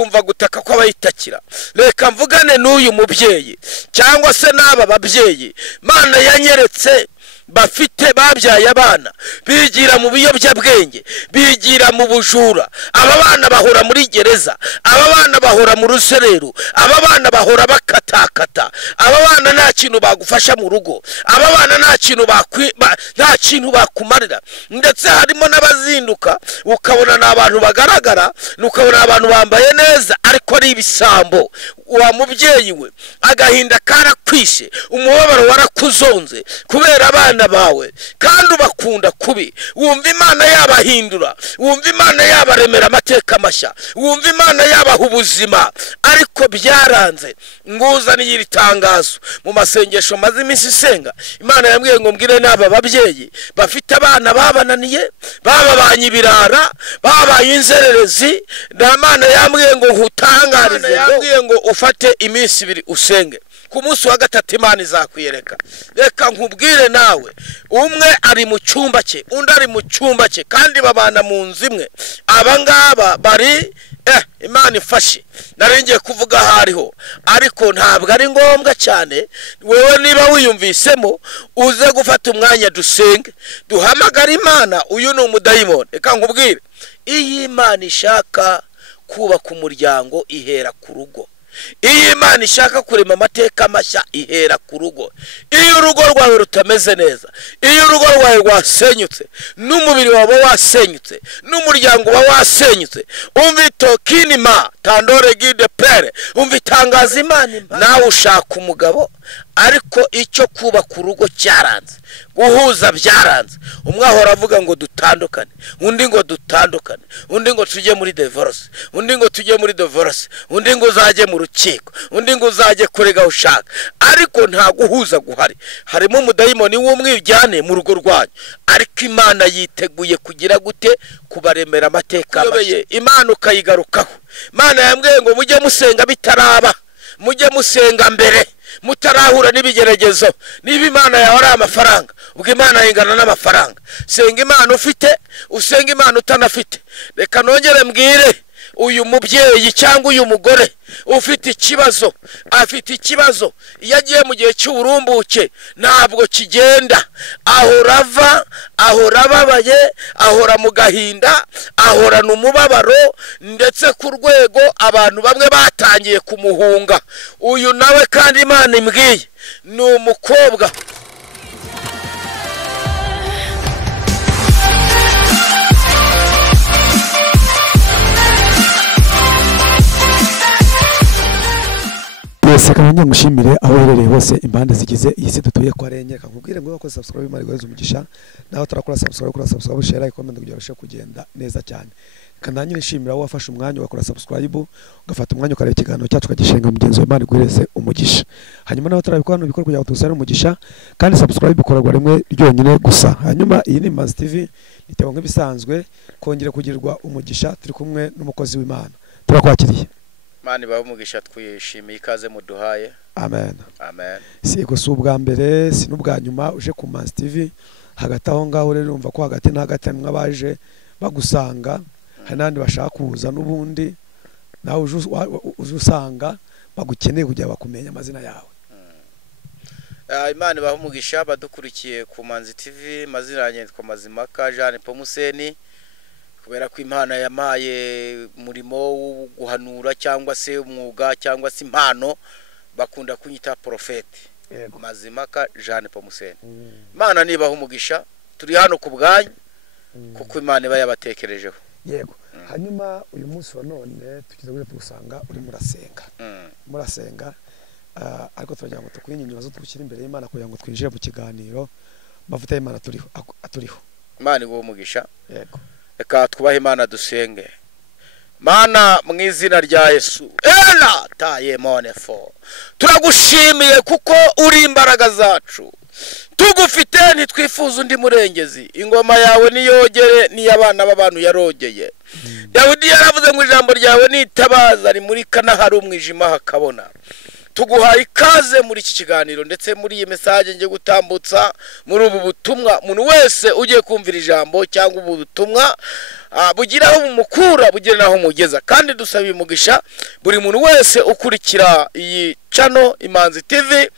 akumva gutaka kw'abayitakira. Reka mvugane n'uyu mubyeyi cyangwa se n'aba babyeyi Mana yanyeretse bafite babyaye abana bigira mu biyobyabwenge, bigira mu bujura, aba bana bahora muri gereza, aba bana bahora mu ruserero, aba bana bahora bakatakata, aba bana nta kintu bagufasha mu rugo, aba bana nta kintu bakumarira, ndetse harimo n'abazinduka ukabona n'abantu bagaragara, ukabona abantu bambaye neza ariko ari ibisambo. Wa mubyeyi we agahinda karakwishe, umubabaro warakuzonze kubera abana bawe kandi ubakunda kubi. Wumva Imana yabahindura, wumva Imana yabaremera amateka mashya, wumva Imana yabaha ubuzima, ariko byaranze. Nguzaniye iri tangazo mu masengesho maze iminsi isenga. Imana yambwiye ngo mbwire n'aba babyeyi bafite abana babananiye, bababanye ibirara, babaye inzererezi. Imana yambwiye ngo nkutangarize, yambwiye ngo ufate iminsi 2 usenge. Ku munsi wa gatatu Imana izakwiyereka. Reka nkubwire nawe, umwe ari mu cyumba cye, undi ari mu cyumba cye, kandi babana mu nzu imwe. Aba ngaba bari Imana ifashe. Naringiye kuvuga hariho, ariko ntabwo ari ngombwa cyane. Wewe niba wiyumvisemo uze gufata umwanya dusenge, duhamagara Imana. Uyu ni umudayimoni. Reka nkubwire, iyi Imana ishaka kubaka umuryango ihera ku rugo. Iyi Imana ishaka kurema amateka mashya ihera ku rugo. Iyo urugo rwawe rutameze neza, iyo urugo rwawe rwasenyutse, n'umubiri wawe wasenyutse, n'umuryango wawe wasenyutse, umvito kinima tandore gide pere, umvitangaza Imana. Nawe ushaka umugabo ariko icyo kubaka urugo cyaranze, guhuza byaranze. Umwe ahora avuga ngo dutandukane, undi ngo dutandukane, undi ngo tujye muri divorce, undi ngo tujye muri divorce, undi ngo uzaje mu rukiko, undi ngo uzaje kurega ushaka, ariko nta guhuza guhari. Harimo umudayimoni w'umwijyane mu rugo rwanyu, ariko Imana yiteguye kugira gute kubaremera amateka mashya. Imana ukayigarukaho. Imana yambwiye ngo mujye musenga bitaraba, mujye musenga mbere mutarahura n'ibigeragezo. Niba Imana yawe ari amafaranga, ubwo Imana yingana n'amafaranga. Senga Imana ufite, usenga Imana utanafite. Reka nongere mbwire uyu mubyeyi cyangwa uyu mugore ufite ikibazo, afite ikibazo. Iyo agiye mu gihe cy'uburumbuke ntabwo kigenda, ahora ava, ahora ababaye, ahora mu gahinda, ahorana umubabaro, ndetse ku rwego abantu bamwe batangiye kumuhunga. Uyu nawe kandi Imana imbwiye ni umukobwa. Mwese kandi ngushimire aho uherereye hose impande zigize iyi si dutuye kwa Renye. Kakubwire ngo wakoze subscribe Imana igoreze umugisha, naho tarakora subscribe share comment kugira ngo kugenda neza cyane. Kananye nishimira aho wafashe umwanya ugakora subscribe, ugafata umwanya ukareba ikiganiro cyacu kagishenga mugenzi Imana igoreze umugisha. Hanyuma naho tarabikora no bikorwa kugira ngo tusare umugisha, kandi subscribe ikorwa rimwe ryonyine gusa. Hanyuma iyi ni Manzi TV itewe nk'ibisanzwe kongera kugirwa umugisha, turi kumwe n'umukozi w'Imana. Turakwakiriye. Mani baho umugisha, twishimiye ikaze muduhaye. Amen. Amen. Sigo subwa mbere sinubwa nyuma uje ku Manzi TV. Hagati aho ngaho rero umva ko hagati na hagati mwabaje bagusanga, hari nandi bashaka kuza n'ubundi nawe uje usanga bagukeneye kujya bakumenya amazina yawe. Imana baho umugisha badukurikiye ku Manzi TV. Mazina yanjye yitwa Mazimaka Jean Pomuseni. Kubera ko Imana yamaye umurimo wo guhanura cyangwa se umwuga cyangwa se impano, bakunda kunyita profete. Mazimaka Jean Pomuseni. Imana nibaho umugisha, turi hano ku bwanyu kuko Imana iba yabatekerejeho. Yego. Hanyuma uyu munsi wa none tukiza gute tugusanga uri murasenga, ariko turagira ngo tukwinyinyo zo tugushyira imbere y'Imana kugira ngo twinjire mu kiganiro mavuta y'Imana aturiho. Imana ibaho umugisha. Yego. Reka twubahe Imana dusenge. Mana mu izina rya Yesu, taye monefo, turagushimiye kuko uri imbaraga zacu. Tugufite ntitwifuza undi murengezi. Ingoma yawe niyogere, ni abana b'abantu yarogeye. Dawidi yaravuze ngo ijambo ryawe nitabaza rimurika n'ahari umwijima hakabona. Tuguhaye ikaze muri iki kiganiro ndetse muri iyi message ngiye gutambutsa muri ubu butumwa. Umuntu wese ugiye kumvira ijambo cyangwa ubu butumwa bugira aho bumukura bugira naho mugeza. Kandi dusabiye umugisha buri muntu wese ukurikira iyi channel Imanzi TV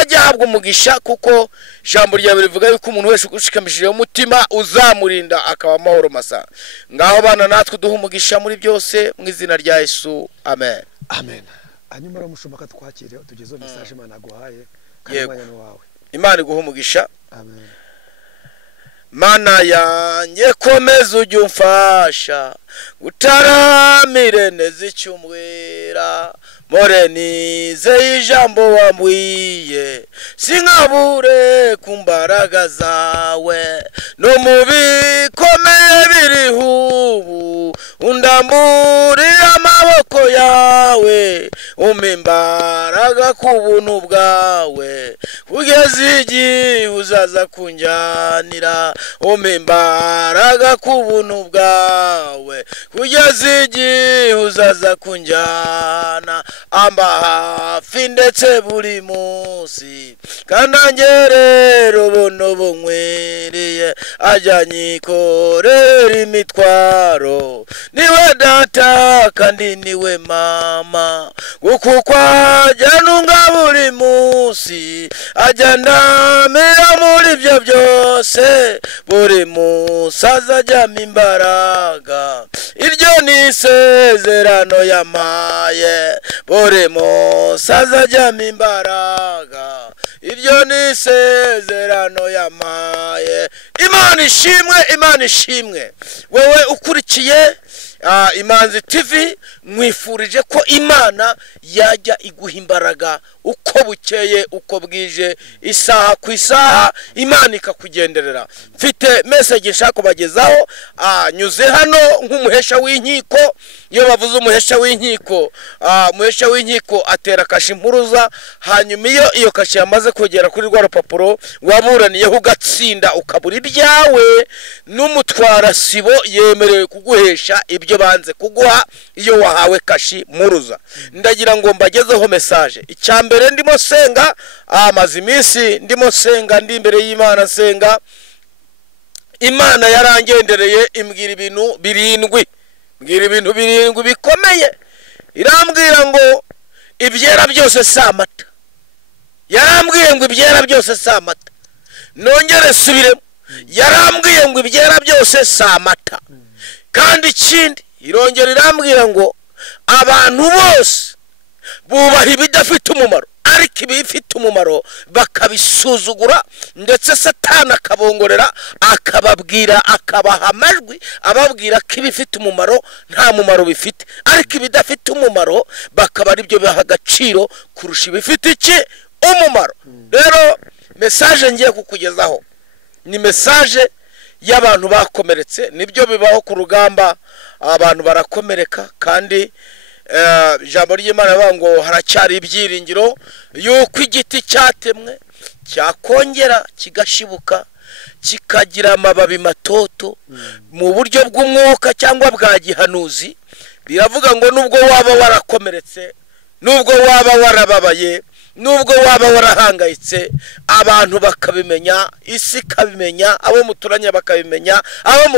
ajya ahabwa umugisha, kuko ijambo ryawe rivuga yuko umuntu wese ushikamishije umutima uzamurinda akaba amahoro masa. Ngaho bana natwe duha umugisha muri byose mu izina rya Yesu, amen. Amen. Hanyuma aramushumaka twakire tugezo message Imana aguhaye kandi wawe. Imana iguha umugisha. Amen. Mana yanjye komeza ujye umfasha utaramire neza icyumwera, more nize ijambo wambwiye sinkabure ku mbaraga zawe, no mu bikomeye biriho ubu undamburire amaboko yawe, umpe imbaraga ku buntu bwawe kugeza igihe uzaza kunjyanira, umpe imbaraga ku buntu bwawe kugeza igihe uzaza kunjyana, amba hafi ndetse buri munsi, kandi nanjye rero buno bunkwereye ajya nyikorera imitwaro, niwe data kandi niwe mama, kuko ajya nunga buri munsi, ajya ndamira muri byo byose, buri munsi azajyamo imbaraga, iryo ni isezerano yampaye, buri munsi azajyamo imbaraga, iryo ni isezerano yampaye. Imana ishimwe, Imana ishimwe. Wewe ukurikiye Imanzi TV, mwifurije ko Imana yajya iguha imbaraga uko bukeye uko bwije, isaha ku isaha Imana ikakugenderera. Mfite message nshaka kubagezaho, nyuze hano nk'umuhesha w'inkiko. Iyo bavuze umuhesha w'inkiko, umuhesha w'inkiko atera kashi impuruza, hanyuma iyo kashi yamaze kugera kuri rwa rupapuro waburaniyeho ugatsinda ukabura ibyawe, n'umutwara sibo yemerewe kuguhesha ibyo banze kuguha iyo wahawe kashi mpuruza. Ndagira ngo mbagezeho message. Icyambere ndimo senga, amaze iminsi ndimo senga, ndi imbere y'Imana senga. Imana yarangendereye imbwira ibintu birindwi, mbwira ibintu birindwi bikomeye. Irambwira ngo ibyera byose si amata. Yarambwiye ngo ibyera byose si amata. Nongere subiremo, yarambwiye ngo ibyera byose si amata. Kandi ikindi irongera irambwira ngo abantu bose bubaha ibidafite umumaro, ariko ibifite umumaro bakabisuzugura, ndetse Satani akabongorera akababwira, akabaha amajwi ababwira ko ibifite umumaro nta mumaro bifite, ariko ibidafite umumaro bakaba ari byo biha agaciro kurusha ibifite iki umumaro. Rero message ngiye kukugezaho ni message y'abantu bakomeretse. Nibyo bibaho ku rugamba, abantu barakomereka, kandi ijambo ry'Imana rivuga ngo haracyari ibyiringiro yuko igiti cyatemwe cyakongera kigashibuka kikagira amababi matoto. Mu buryo bw'umwuka cyangwa bwa gihanuzi biravuga ngo nubwo waba warakomeretse, nubwo waba warababaye, nubwo waba warahangayitse, abantu bakabimenya, isi ikabimenya, abo muturanye bakabimenya, abo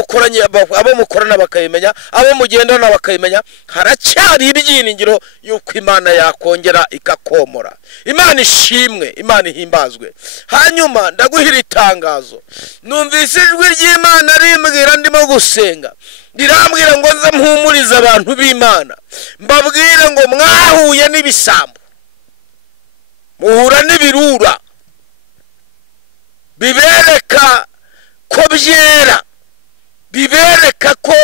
mukorana bakabimenya, abo mugendana bakabimenya, haracyari ibyiringiro yuko Imana yakongera ikakomora. Imana ishimwe, Imana ihimbazwe. Hanyuma ndaguhira itangazo. Numvise ijwi ry'Imana rimbwira ndimo gusenga, rirambwira ngo nze mpumurize abantu b'Imana, mbabwire ngo mwahuye n'ibisambo, muhura n'ibirura bibereka ko byera, bibereka ko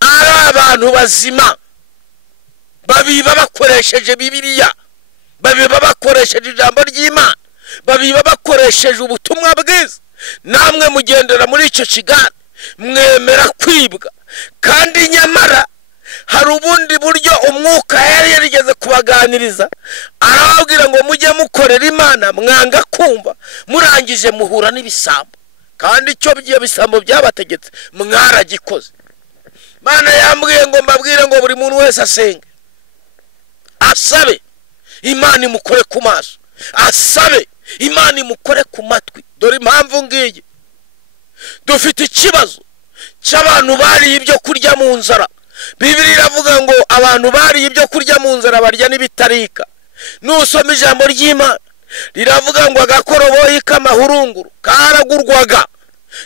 ari abantu bazima, babiba bakoresheje Bibiliya, babiba bakoresheje ijambo ry'Imana, babiba bakoresheje ubutumwa bwiza. Namwe mugendera muri icyo kigani, mwemera kwibwa, kandi nyamara hari ubundi buryo umwuka yari yarigeze kubaganiriza, arababwira ngo mujye mukorera Imana, mwanga kumva, murangije muhura n'ibisambo, kandi icyo byo bisambo byabategetse mwaragikoze. Imana yambwiye ngo mbabwire ngo buri muntu wese asenge, asabe Imana imukore ku maso, asabe Imana imukore ku matwi. Dore impamvu ngiye, dufite ikibazo cy'abantu bariye ibyo kurya mu nzara. Bibiliya iravuga ngo abantu bariye ibyo kurya mu nzara barya n'ibitarika. Nusoma ijambo ry'Imana riravuga ngo agakoroboyi k'amahurunguru karagurwaga.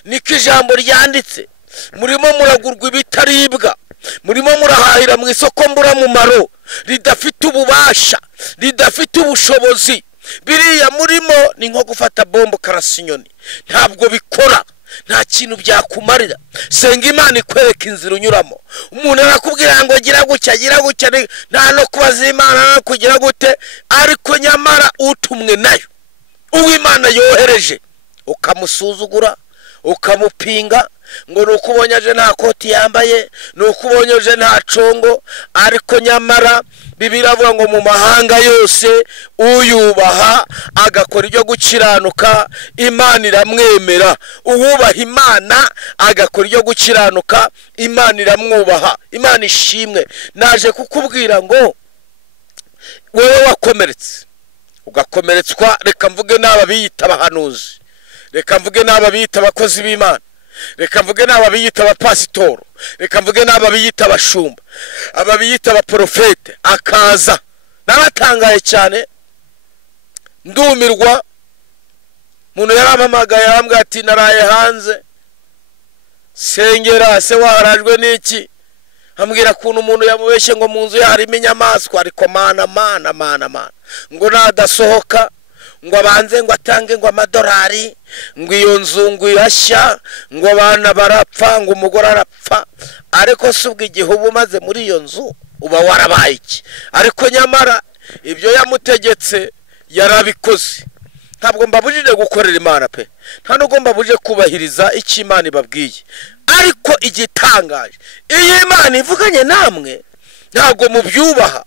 Niko ijambo ryanditse. Murimo muragurwa ibitaribwa, murimo murahahira mu isoko mburamumaro ridafite ububasha, ridafite ubushobozi. Biriya murimo ni nko gufata bombo karasinyoni, ntabwo bikora, nta kintu byakumarira. Senga Imana ikwereka inzira unyuramo. Umuntu arakubwira ngo gira gutya nta no kubaza Imana kugira gute, ariko nyamara utumwe nayo uw'Imana yohereje ukamusuzugura, ukamupinga ngo nukubonye aje nta koti yambaye, nukubonye aje nta congo. Ariko nyamara Bibiliya iravuga ngo mu mahanga yose uyubaha agakora ibyo gukiranuka Imana iramwemera. Uwubaha Imana agakora ibyo gukiranuka Imana iramwubaha. Imana ishimwe. Naje kukubwira ngo wewe wakomeretse ugakomeretswa, reka mvuge n'aba biyita abahanuzi, reka mvuge n'aba biyita abakozi b'Imana, reka mvuge n'aba biyita abapasitoro, reka mvuge n'aba biyita abashumba, aba biyita abaprofete. Akaza naratangaye cyane, ndumirwa. Umuntu yarampamagaye arambwira ati naraye hanze, sengera se warajwe n'iki. Ambwira kuntu umuntu yamubeshye ngo mu nzu harimo inyamaswa, ariko mana ngo nadasohoka ngo abanze ngo atange ngo amadolari, ngo iyo nzu ngo irashya, ngo abana barapfa, ngo umugore arapfa. Ariko subwe igihugu maze muri iyo nzu uba warabaye iki? Ariko nyamara ibyo yamutegetse yarabikoze. Ntabwo mbabujije gukorera Imana pe, nta nubwo mbabujije kubahiriza icyo Imana ibabwiye. Ariko igitangaje, iyo Imana ivuganye namwe ntabwo mubyubaha,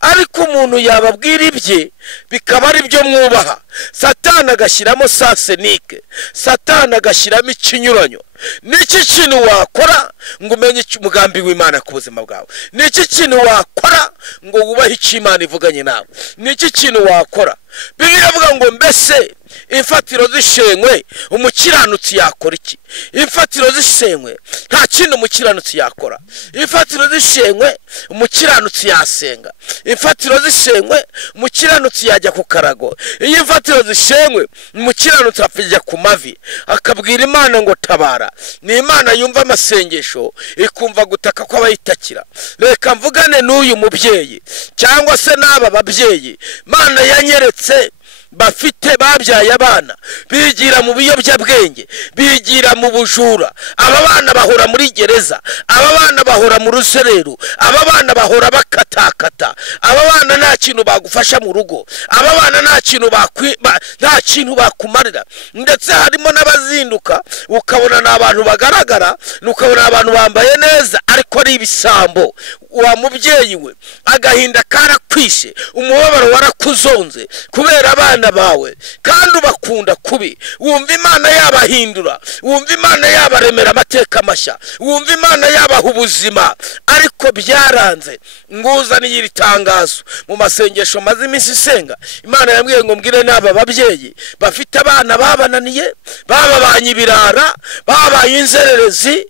ariko umuntu yababwira ibye bikaba ari byo mwubaha. Satani agashyiramo sasenike, Satani agashyiramo ikinyuranyo. Niki kintu wakora ngo umenye umugambi w'Imana ku buzima bwawe? Niki kintu wakora ngo wubahe icyo Imana ivuganye nawe? Niki kintu wakora? Bibiliya ivuga ngo mbese imfatiro zishenywe umukiranutsi yakora iki? Imfatiro zishenywe nta kintu umukiranutsi yakora. Imfatiro zishenywe umukiranutsi yasenga. Imfatiro zishenywe umukiranutsi yajya ku karago. Iyo imfatiro zishenywe umukiranutsi apfijya ku mavi akabwira Imana ngo tabara. Ni Imana yumva amasengesho, ikumva gutaka kw'abayitakira. Reka mvugane n'uyu mubyeyi cyangwa se n'aba babyeyi Imana yanyeretse bafite babyaye abana bigira mu biyobyabwenge, bigira mu bujura. Aba bana bahora muri gereza, aba bana bahora mu rusereru, aba bana bahora bakatakata, aba bana nta kintu bagufasha mu rugo, aba bana nta kintu bakumarira. Ndetse harimo n'abazinduka ukabona n'abantu bagaragara, ukabona abantu bambaye neza, ariko ari ibisambo. Wa mubyeyi we agahinda karakwishe, umubabaro warakuzonze kubera abana bawe, kandi ubakunda kubi. Wumva Imana yabahindura, wumva Imana yabaremera amateka mashya, wumva Imana yabaha ubuzima, ariko byaranze. Nguzaniye iri tangazo mu masengesho maze iminsi isenga. Imana yambwiye ngo mbwire n'aba babyeyi bafite abana babananiye, bababanye ibirara, babaye inzererezi.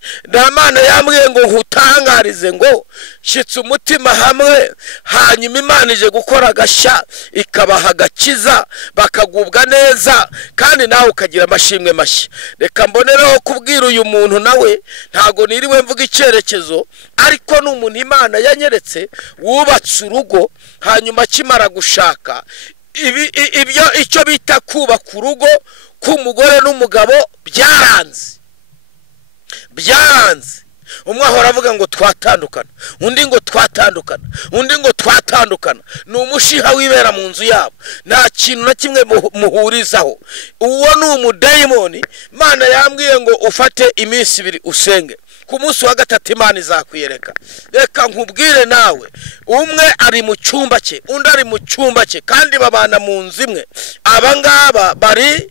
Imana yambwiye ngo nkutangarize ngo shitse umutima hamwe, hanyuma Imana ije gukora agashya ikabaha agakiza, bakagubwa neza, kandi nawe ukagira amashimwe mashya. Reka mbonereho kubwira uyu muntu nawe, ntago niriwe mvuga icyerekezo, ariko n'umuntu Imana yanyeretse wubatse urugo, hanyuma akimara gushaka icyo bita kubaka urugo k'umugore n'umugabo byaranze. Umwe ahora avuga ngo twatandukana, undi ngo twatandukana, undi ngo twatandukana. Ni umushiha wibera mu nzu yabo, nta kintu na kimwe muhurizaho. Uwo ni umudayimoni. Imana yambwiye ngo ufate iminsi 2 usenge, ku munsi wa gatatu Imana izakwiyereka. Reka nkubwire nawe, umwe ari mu cyumba cye, undi ari mu cyumba cye, kandi babana mu nzu imwe. Aba ngaba bari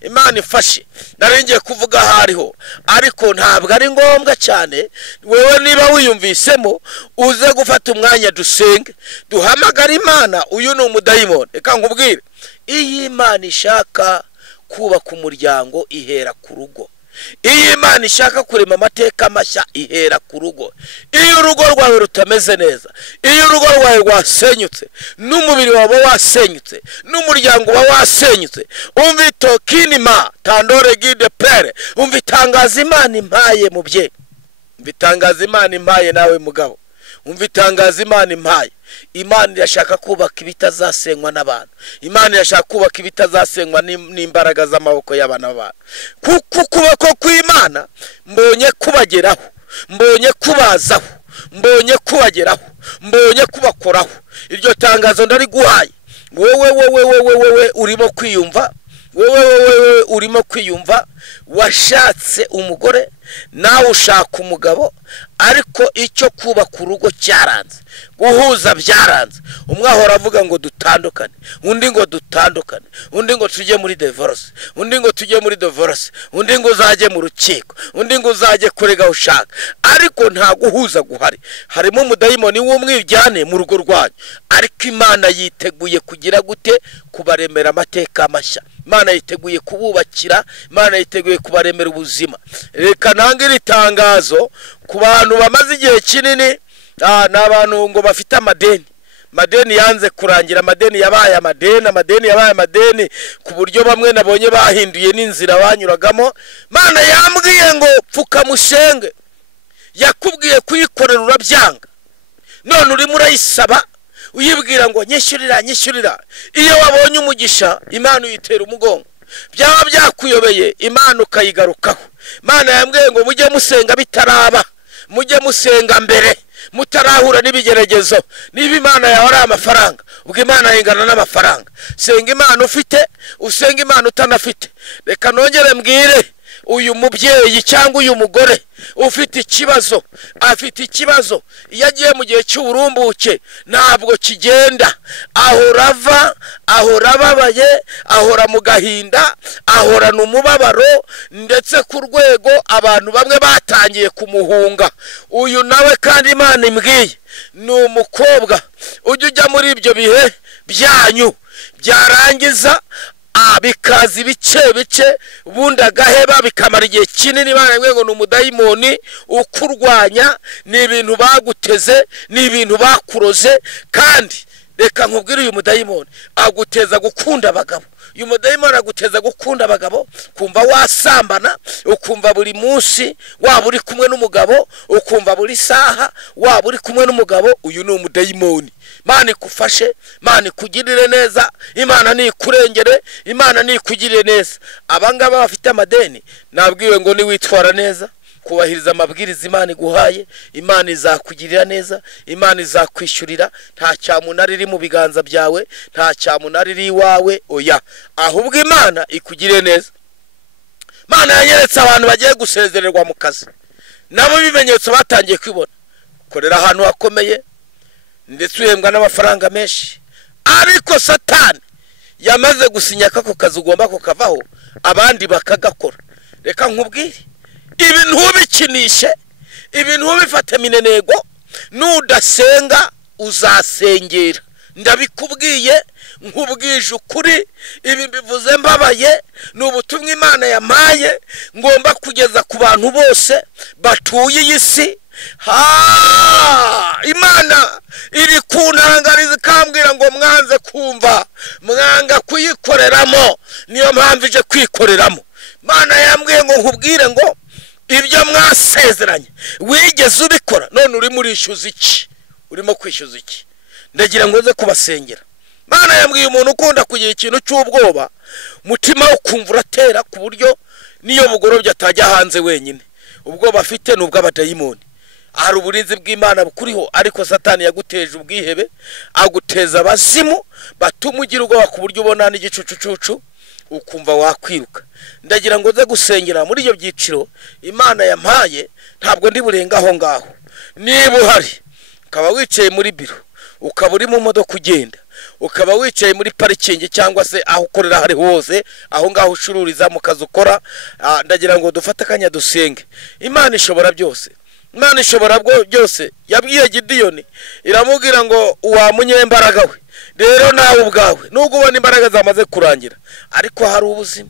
Imana ifashe. Naringiye kuvuga hariho, ariko ntabwo ari ngombwa cyane. Wewe niba wiyumvisemo uze gufata umwanya dusenge, duhamagara Imana. Uyu ni umudayimoni. Reka nkubwire, iyi Imana ishaka kubaka umuryango ihera ku rugo. iyo Imana ishaka kurema amateka mashya ihera ku rugo. Iyo urugo rwawe rutameze neza, iyo urugo rwawe rwasenyutse, n'umubiri wawe wasenyutse, n'umuryango wawe wasenyutse, umva itokinima tandore gide pere, umva itangaza Imana impaye mubyeyi, umva itangaza Imana impaye nawe mugabo, umva itangaza Imana impaye. Imana irashaka kubaka ibitazasenywa n'abantu. Imana irashaka kubaka ibitazasenywa n'imbaraga z'amaboko y'abana b'abantu. Kuko kubako kw'Imana mbonye kubageraho, mbonye kubazaho, mbonye kubageraho, mbonye kubakoraho. Iryo tangazo ndari guhaye wowe urimo kwiyumva, wowe urimo kwiyumva washatse umugore nawe ushaka umugabo, ariko icyo kubaka urugo cyaranze, guhuza byaranze. Umwe ahora avuga ngo dutandukane, undi ngo dutandukane, undi ngo tujye muri divorce, undi ngo tujye muri divorce, undi ngo uzajye mu rukiko, undi ngo uzajye kurega ushaka, ariko nta guhuza guhari. Harimo umudayimoni w'umwiryane mu rugo rwanyu, ariko Imana yiteguye kugira gute? Kubaremera amateka mashya. Imana yiteguye kububakira, Imana yiteguye kubaremera ubuzima. Reka nange iri tangazo ku bantu bamaze igihe kinini, n'abantu ngo bafite amadeni yanze kurangira, amadeni yabaye amadeni ku buryo bamwe nabonye bahinduye n'inzira banyuragamo. Imana yambwiye ngo pfuka musenge, yakubwiye kuyikorera urabyanga, none urimo urayisaba uyibwira ngo nyishyurira. Iyo wabonye umugisha Imana uyitera umugongo, byaba byakuyobeye Imana ukayigarukaho. Imana yambwiye ngo mujye musenga bitaraba, mujye musenga mbere mutarahura n'ibigeragezo. Niba Imana yawe ari amafaranga, ubwo Imana yingana n'amafaranga. Senga Imana ufite, usenga Imana utanafite. Reka nongere mbwire uyu mubyeyi cyangwa uyu mugore ufite ikibazo, afite ikibazo. Iyo agiye mu gihe cy'uburumbuke ntabwo kigenda, ahora ava, ahora ababaye, ahora mu gahinda, ahorana umubabaro, ndetse ku rwego abantu bamwe batangiye kumuhunga. Uyu nawe kandi Imana imbwiye ni umukobwa ujya muri ibyo bihe byanyu byarangiza bikaza ibice ubundi agaheba bikamara igihe kinini. Imana yambwiye ngo ni umudayimoni ukurwanya, ni ibintu baguteze, ni ibintu bakuroze. Kandi reka nkubwire uyu mudayimoni aguteza gukunda abagabo. Uyu mudayimoni aguteza gukunda abagabo, kumva wasambana, ukumva buri munsi waba uri kumwe n'umugabo, ukumva buri saha waba uri kumwe n'umugabo. Uyu ni umudayimoni. Imana ikufashe, Imana ikugirire neza, Imana nikurengere, Imana nikugirire neza. Abangaba bafite amadeni nabwiwe ngo niwitwara neza, kubahiriza amabwiriza Imana iguhaye, Imana izakugirira neza, Imana izakwishyurira. Nta cyamunara iri mu biganza byawe, nta cyamunara iri iwawe, oya, ahubwo Imana ikugirire neza. Imana yanyeretse abantu bagiye gusezererwa mu kazi, nabo bimenyetso batangiye kwibona. Korera ahantu hakomeye ndetse uhembwa n'amafaranga menshi, ariko Satani yamaze gusinya ko kazi ugomba kukavaho, abandi bakagakora. Reka nkubwire, ibintu ubikinishe, ibintu ubifate minenego, nudasenga uzasengera. Ndabikubwiye, nkubwije ukuri, ibi bivuze mbabaye. Ni ubutumwa Imana yamaye ngomba kugeza ku bantu bose batuye iyi si. Imana iri kuntangariza ikambwira ngo mwanze kumva, mwanga kuyikoreramo, niyo mpamvu ije kwikoreramo. Imana yambwiye ngo nkubwire ngo ibyo mwasezeranye wigeze ubikora, none urimo urishyuza iki? Urimo kwishyuza iki? Ndagira ngo nze kubasengera. Imana yambwiye umuntu ukunda kugira ikintu cy'ubwoba, mutima ukumva uratera ku buryo niyo bugorobye atajya hanze wenyine. Ubwoba afite ni ubw'abadayimoni. Hari uburinzi bw'Imana bukuriho, ariko Satani yaguteje ubwihebe, aguteza abazimu batuma ugira ubwoba ku buryo ubona n'igicucucucu ukumva wakwiruka. Ndagira ngo nze gusengera muri ibyo byiciro Imana yampaye, ntabwo ndi burenga aho ngaho. Niba uhari ukaba wicaye muri biro, ukaba uri mu modoka ugenda, ukaba wicaye muri parikingi cyangwa se aho ukorera hari hose, aho ngaho ucururiza mu kazi ukora, ndagira ngo dufate akanya dusenge. Imana ishobora byose, Imana ishobora byose. Yabwiye Gideyoni iramubwira ngo wa munyembaraga we, rero nawe ubwawe nubwo ubona imbaraga zamaze kurangira, ariko hari ubuzima,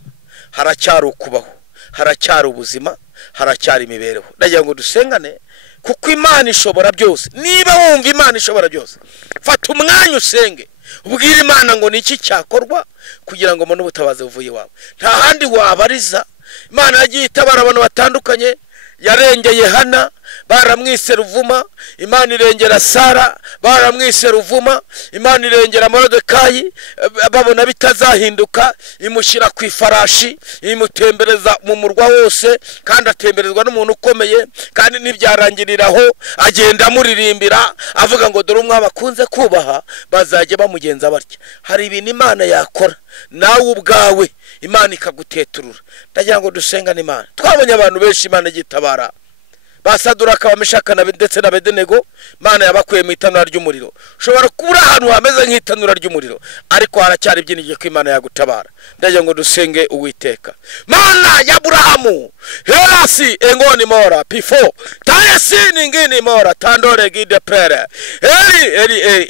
haracyari ukubaho, haracyari ubuzima, haracyari imibereho. Ndagira ngo dusengane kuko Imana ishobora byose. Niba wumva Imana ishobora byose, fata umwanya usenge, ubwire Imana ngo niki cyakorwa kugira ngo mbone ubutabazi buvuye iwawe. Nta handi wabariza. Imana yagiye itabara abantu batandukanye. Yarengeye Hana, baramwise Ruvuma. Imana irengera Sara, baramwise Ruvuma. Imana irengera Moridekayi, babona bitazahinduka, imushyira ku ifarashi, imutembereza mu murwa wose, kandi atemberezwa n'umuntu ukomeye, kandi ntibyarangiriraho, agenda amuririmbira avuga ngo dore umwami akunze kubaha, bazajya bamugenza batya. Hari ibintu Imana yakora nawe ubwawe Imana ikaguteturura. Ndagira ngo dusengane Imana. Twabonye abantu benshi Imana igitabara, Basaduraka, Meshaki ndetse na Abedenego, Imana yabakuye mu itanura ry'umuriro. Ushobora kubura ahantu hameze nk'itanura ry'umuriro, ariko haracyari byinshi ko Imana yagutabara. Ndagira ngo dusenge Uwiteka. Mana ya Aburahamu, Herasi engoni mora pifo tayasini ngini mora tandore gide prere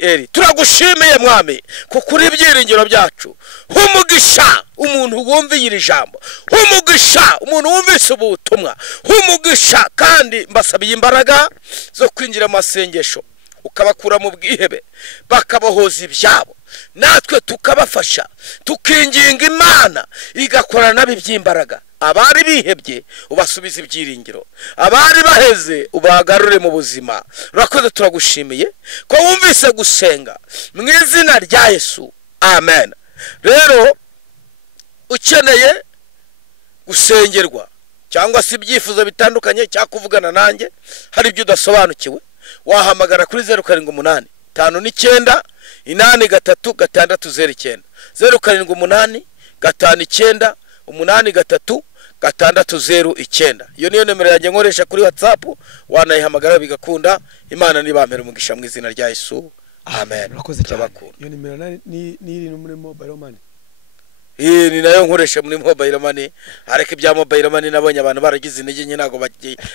eri turagushimiye mwami kuko uri ibyiringiro byacu. Humugisha umuntu wumviye iri jambo, humugisha umuntu wumvise ubutumwa, humugisha kandi mbasabiye imbaraga zo kwinjira mu masengesho, ukabakura mu bwihebe, bakabahoza ibyabo, natwe tukabafasha, tukinginga Imana igakorana nabi by'imbaraga. Abari bihebye ubasubiza ibyiringiro, abari baheze ubagarure mu buzima. Urakoze, turagushimiye ko wumvise gusenga mu izina rya Yesu, amen. Rero ukeneye gusengerwa cyangwa se ibyifuzo bitandukanye cyakuvugana nanjye, hari ibyo udasobanukiwe, wahamagara kuri 078 59 83609 078 59 83609. Iyo niyo nimero yanjye nkoresha kuri WhatsApp, wanayihamagara bigakunda. Imana nibampera umugisha mu izina rya Yesu, amen. Urakoze cyane. Iyo nimero ni iri muri mobile money. Ni nayo nkoresha muri mobile money. Ariko ibya mobile money nabonye abantu baragize intege nke,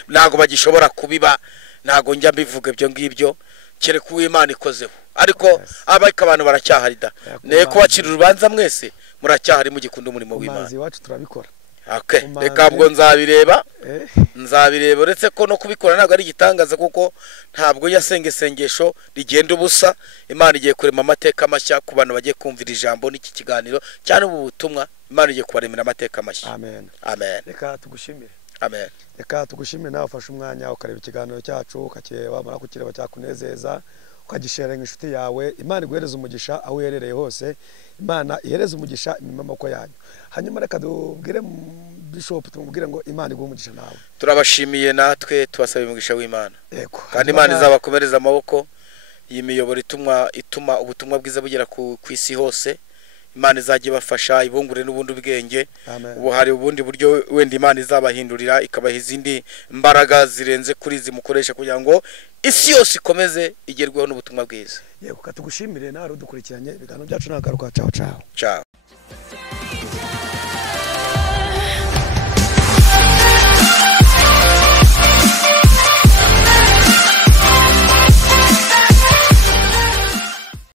ntago bagishobora kubiba, ntago njya mbivuga ibyo ngibyo, kereka Uwimana ikozeho. Ariko abaka abantu baracyahari da, ne ko bacira urubanza mwese muracyahari mu gikundo umurimo w'Imana. Mazi wacu turabikora. Okay, reka bwo nzabireba uretse ko no kubikora ntabwo ari igitangaza, kuko ntabwo yasengesho rigenda ubusa. Imana igiye kurema amateka mashya ku bantu bagiye kumvira ijambo n'iki kiganiro cyane ubu butumwa. Imana igiye kubaremera amateka mashya. Amen, amen. Reka tugushimire. Amen. Reka tugushimire nawe ufashe umwanya ukareba ikiganiro cyacu, ukakireba, mara kukireba cyakunezeza, ukagishera inshuti yawe. Imana iguhereze umugisha aho uherereye hose. Imana ihereze umugisha imamako yanyu. Hanyuma reka dubwire Bishop, tumubwire ngo Imana iguhe umugisha nawe. Turabashimiye, natwe tubasaba umugisha w'Imana. Yego. Kandi Imana izabakomereza amaboko. Iyi miyoboro ituma ubutumwa bwiza bugera ku isi hose. Imana izajye bafasha, ibungure n'ubundi ubwenge. Ubu hari ubundi buryo wenda Imana izabahindurira, ikabaha izindi mbaraga zirenze kuri zimukoresha kugira ngo isi yose ikomeze igerweho n'ubutumwa bwiza. Yego, katugushimire nawe udukurikiranye ibiganiro byacu. Nagaruka, ciao ciao.